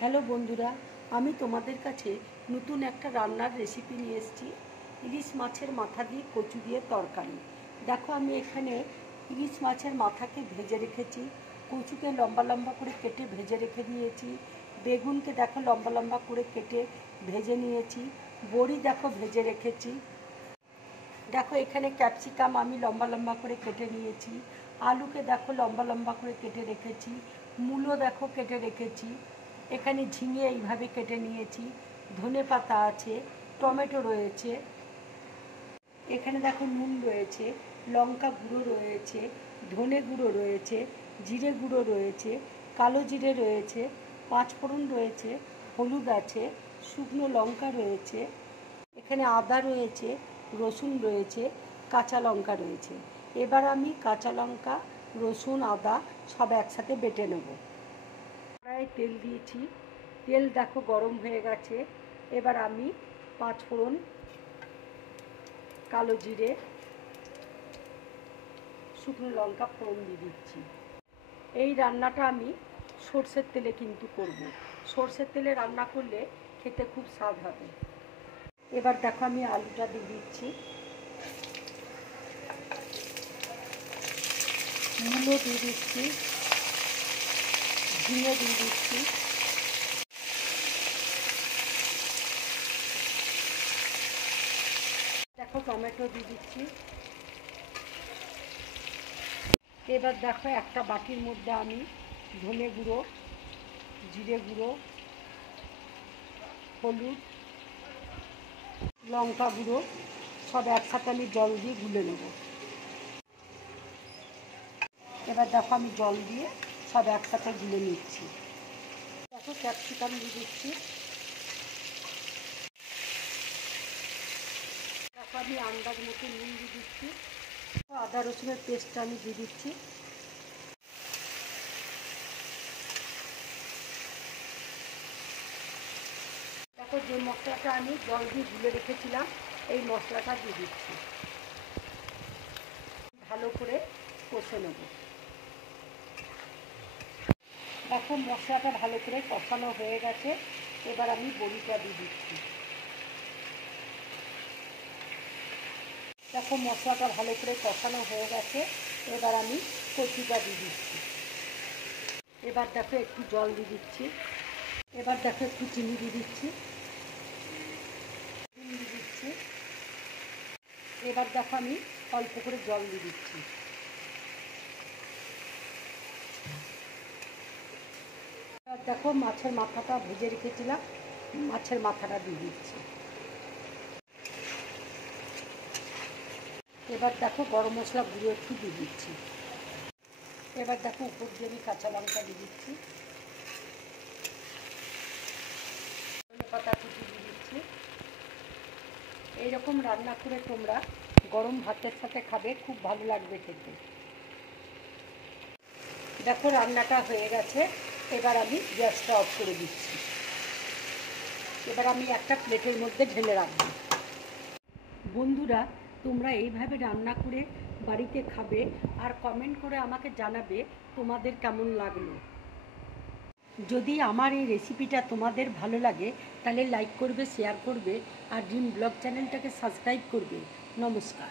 Hello বন্ধুরা, আমি তোমাদের কাছে নতুন একটা রান্নার রেসিপি নিয়ে এসেছি। ইলিশ মাছের মাথা দিয়ে কচু দিয়ে তরকারি। দেখো, আমি এখানে ইলিশ মাছের মাথাকে ভেজে রেখেছি, কচুকে লম্বা লম্বা করে কেটে ভেজে রেখে দিয়েছি, বেগুনকে দেখো লম্বা লম্বা করে কেটে ভেজে নিয়েছি, বড়ি দেখো ভেজে রেখেছি। দেখো, এখানে ক্যাপসিকাম আমি লম্বা লম্বা করে কেটে নিয়েছি, আলুকে দেখো লম্বা লম্বা করে কেটে রেখেছি, মূলো দেখো কেটে রেখেছি, এখানে ঝিঙে এইভাবে কেটে নিয়েছি, ধনে পাতা আছে, টমেটো রয়েছে, এখানে দেখো নুন রয়েছে, লঙ্কা গুঁড়ো রয়েছে, ধনে গুঁড়ো রয়েছে, জিরে গুঁড়ো রয়েছে, কালো জিরে রয়েছে, পাঁচফোড়ন রয়েছে, হলুদ আছে, শুকনো লঙ্কা রয়েছে, এখানে আদা রয়েছে, রসুন রয়েছে, কাঁচা লঙ্কা রয়েছে। এবার আমি কাঁচা লঙ্কা, রসুন, আদা সব একসাথে বেটে নেব। কড়াইয়ে তেল দিয়েছি, তেল দেখো গরম হয়ে গেছে। এবার আমি পাঁচফোড়ন, কালো জিরে, শুকনো লঙ্কা ফোড়ন দিয়ে দিচ্ছি। এই রান্নাটা আমি সর্ষের তেলে কিন্তু করব। সর্ষের তেলে রান্না করলে খেতে খুব স্বাদ হবে। এবার দেখো আমি আলুটা দিয়ে দিচ্ছি, মূলো দিয়ে দিচ্ছি, ঝিঙে দিয়ে দিচ্ছি, দেখো টমেটো দিয়ে দিচ্ছি। এবার দেখো একটা বাটির মধ্যে আমি ধনে গুঁড়ো, জিরে গুঁড়ো, হলুদ, লঙ্কা গুঁড়ো সব একসাথে আমি জল দিয়ে গুলে নেব। এবার দেখো আমি জল দিয়ে সব একসাথে গুলে নিচ্ছি। দেখো ক্যাপসিকাম দিয়ে দিচ্ছি, দেখো আমি আন্দাজ মতো নুন দিয়ে দিচ্ছি, আদা রসুনের পেস্টটা আমি দিয়ে দিচ্ছি। দেখো যে মশলাটা আমি জল দিয়ে গুলে রেখেছিলাম এই মশলাটা দিয়ে দিচ্ছি, ভালো করে কষে নেব। দেখো মশলাটা ভালো করে কষানো হয়ে গেছে। এবার আমি বড়িটা দিয়ে দিচ্ছি। দেখো মশলাটা ভালো করে কষানো হয়ে গেছে। এবার আমি কচুটা দিয়ে দিচ্ছি। এবার দেখো একটু জল দিয়ে দিচ্ছি। এবার দেখো একটু চিনি দিয়ে দিচ্ছি, এবার দেখো আমি অল্প করে জল দিয়ে দিচ্ছি। এবার দেখো মাছের মাথাটা ভেজে রেখেছিলাম, মাছের মাথাটা দিয়ে দিচ্ছি। এবার দেখো গরম মশলা গুঁড়ো একটু দিয়ে দিচ্ছি। এবার দেখো উপর দিয়ে আমি কাঁচা লঙ্কা দিয়ে দিচ্ছি, ধনে পাতা কুচি দিয়ে দিচ্ছি। এইরকম রান্না করে তোমরা গরম ভাতের সাথে খাবে, খুব ভালো লাগবে খেতে। দেখো রান্নাটা হয়ে গেছে। এবার আমি গ্যাসটা অফ করে দিচ্ছি। এবার আমি একটা প্লেটের মধ্যে ঢেলে রাখবো। বন্ধুরা, তোমরা এইভাবে রান্না করে বাড়িতে খাবে আর কমেন্ট করে আমাকে জানাবে তোমাদের কেমন লাগলো। যদি আমার এই রেসিপিটা তোমাদের ভালো লাগে তাহলে লাইক করবে, শেয়ার করবে আর ড্রিম ব্লগ চ্যানেলটাকে সাবস্ক্রাইব করবে। নমস্কার।